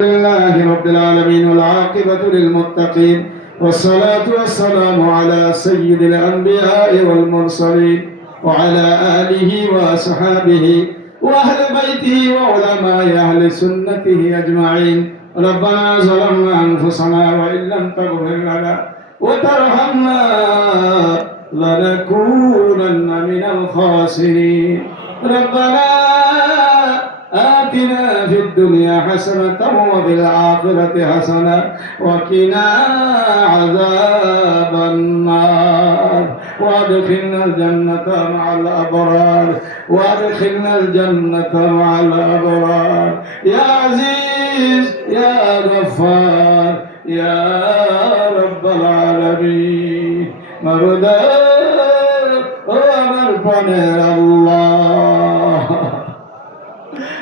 لله رب العالمين والعاقبة للمتقين والصلاة والسلام على سيد الأنبياء والمرسلين وعلى آله وأصحابه وأهل بيته وعلماء أهل سنته أجمعين. ربنا ظلمنا أنفسنا وإن لم تغفر لنا وترحمنا لنكونن من الخاسرين. ربنا آتنا في الدنيا حسنة وفي الآخرة حسنة وقنا عذاب النار. وأدخلنا الجنة مع الأبرار. وأدخلنا الجنة مع الأبرار. يا عزيز يا غفار يا رب العالمين. مردا ومرفن الله.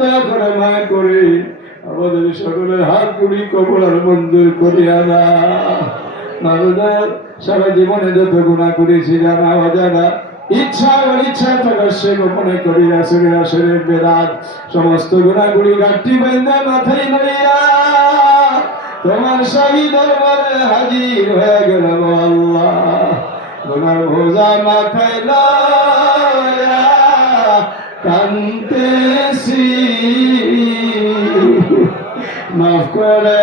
দয়া করে আমাদের সকলের হাত গুলি কবল আর মঞ্জুর করিয়া না। সারা জীবনে যত গুণা করেছি, জানা অজানা, ইচ্ছা অনিচ্ছা প্রকাশ্যে গোপনে করিয়া শরীর শরীর বেদাত। সমস্ত গুণাগুলি গাঠি বেঁধে মাথায় লইয়া তোমার শাহী দরবারে হাজির হয়ে গেল আল্লাহ। তোমার ভোজা মাথায় লইয়া কান্তেছি করে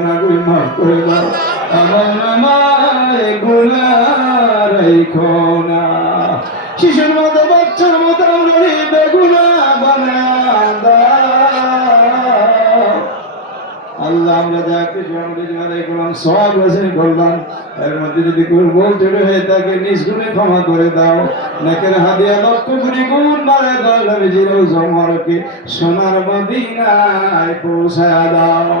গুণাগুলি মাফ করে দাও। আমার শিশুর মতো, বাচ্চার মতো আল্লাহ, আমরা যা কিছু আমাদের জীবনে করলাম সব রসে করলাম এর মধ্যে যদি কোনো ভুল ত্রুটি হয়ে থাকে নিষ্গুণে ক্ষমা করে দাও। নাকের হাদিয়া লক্ষ কোটি গুণ বাড়ে দাও নবী জিরো জমরকে সোনার মদিনায় পৌঁছায় দাও।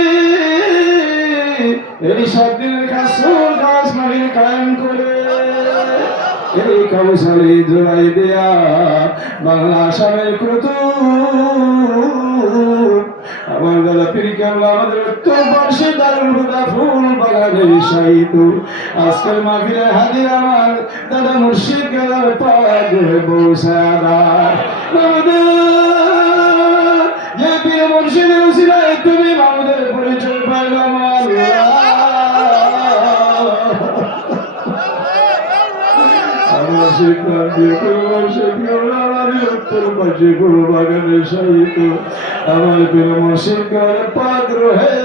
এই সব দিনের কাজ কাজ মালিক কায়েম করে। এই কৌশলী জোড়াই দেয়া বাংলা আসামের কুতুব। আমার দাদা পিরিকাল্লা আমাদের উত্তর পার্শ্বে দারুল হুদা ফুল বাগানে শাহিত আজকের মাহফিলে হাজির আমার দাদা মুর্শিদ গেলার পায়ে বৌসাদা আমাদের দিয়ে তোমার শিক্ষা আমাদের উত্তর পাশে গুরু বাগানে সাহিত আমার প্রেম শিক্ষার পাত্র হে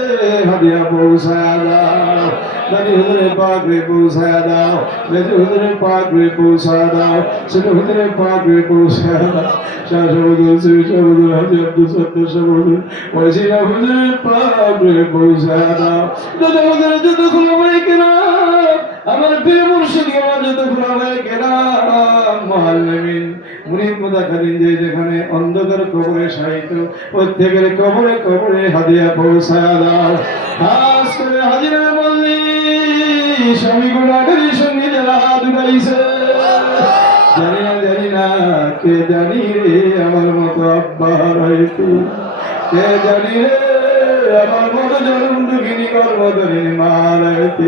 হাদিয়া পৌঁছায়া দাও। দানি হুজুরে পাক রে দাও। বেজে হুজুরে পাক রে দাও। সেটা হুজুরে পাক রে দাও। শাহ শ্রী সবুদুল, হাজি আব্দুল সত্য সবুদুল ওইসিরা হুজুরে পাক রে দাও। যত হুজুরে যত খুলে আমার প্রিয় মুর্শিদ আমার যত ফুলাবে কেরাম মহাল্লামিন মুরিদ মুদাখালিন যে যেখানে অন্ধকার কবরে সাহিত্য প্রত্যেকের কবরে কবরে হাদিয়া পৌঁছায়া দাও। করে হাজিরা বললি স্বামী গুণাগারি সঙ্গে যারা হাত উঠাইছে। জানি না জানি না, কে জানি রে আমার মতো আব্বা হয়তো কে জানি রে আমার মতো জন্ম দুঃখিনী কর্মধরিনী মা রাইতে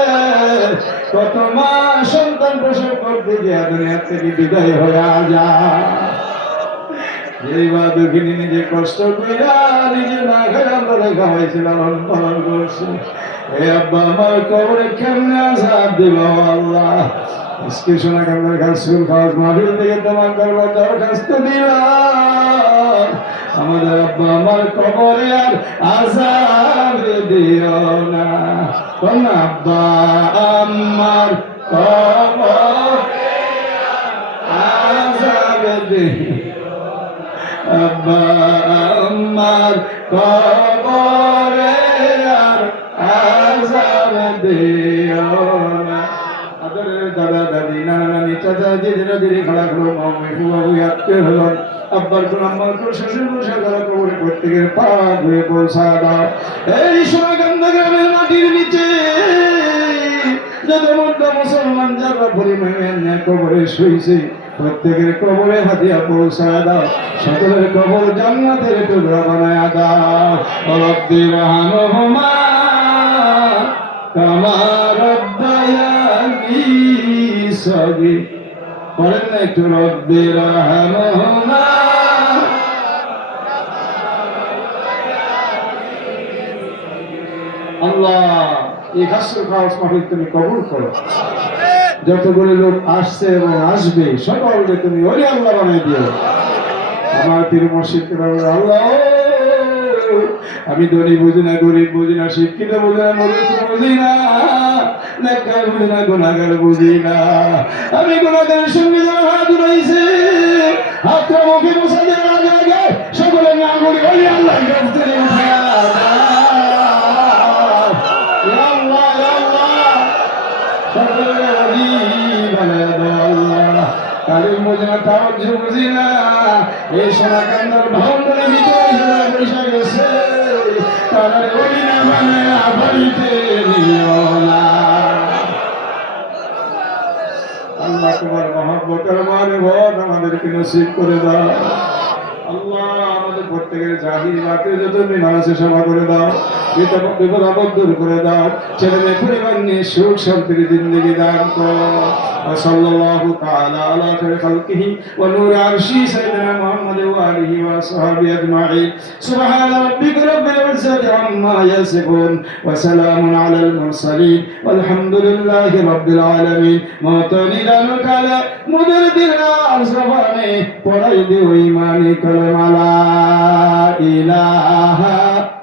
কত মা সন্তান প্রসব করতে গিয়ে দুনিয়া থেকে বিদায় হয়ে যায়। এই মা দুঃখিনী নিজে কষ্ট কইরা নিজে না খায় আমরা খাওয়াইছিলাম পালন করছে। এই আব্বা আমার কবরে কেমনে আজাদ দিল আল্লাহ। আজকে সোনা কান্দার গাছ স্কুল খাওয়ার থেকে তোমার দরবার দরখাস্ত আমাদের আব্বা আমার কবরে আর আজাদ দিও না। আমার আমার কবরে আজাব দাদা, দাদি, নানা, নানি, চাচা দিদিরা দিদি খালা খালো মামি ফুবাবু আত্মীয় হলন আব্বার কোন আম্মার কোন শ্বশুর, কোন প্রত্যেকের পা ধুয়ে এই সোনাকান্দা গ্রামের মাটির নিচে মুসলমান যারা পরিমাণে কবরে শুইছে। প্রত্যেকের কবরে হাতিয়া পৌঁছা দাও। সকলের কবর জান্নাতের টুকরা বানায় দাও। রব্বি রহমহুমা না একটু, রব্বি আল্লাহ, এই গাছের খাওয়াস মাহফিল তুমি কবুল করো। যতগুলো লোক আসছে এবং আসবে সকলকে তুমি ওই আল্লাহ বানাই দিও। আমার পীর মসজিদকে আল্লাহ, আমি ধনী, বুঝি না গরিব, বুঝি না শিক্ষিত, বুঝি না বুঝি না বুঝি না আমি গুণাগারের সঙ্গে হাত রয়েছে হাতটা মুখে বসে যারা তারা অলি না মানে না। আল্লাহ তোমার মহাব্বতের মানে ভোট আমাদেরকে নসিব করে দাও। আল্লাহ আমাদের প্রত্যেকের জাহির বাতিল যত আছে সেবা করে দাও। বিপদ বিপদ আপদ দূর করে দাও ছেলে মেয়ে পরিবার নিয়ে সুখ শান্তির জিন্দগি দান করো وصلى الله تعالى على خير خلقه ونور عرشه سيدنا محمد وآله وصحبه أجمعين سبحان ربك رب العزة عما يصفون وسلام على المرسلين والحمد لله رب العالمين موتني دانك على مدر دلال زباني পড়াই দিও ইমানি কলমা লা ইলাহা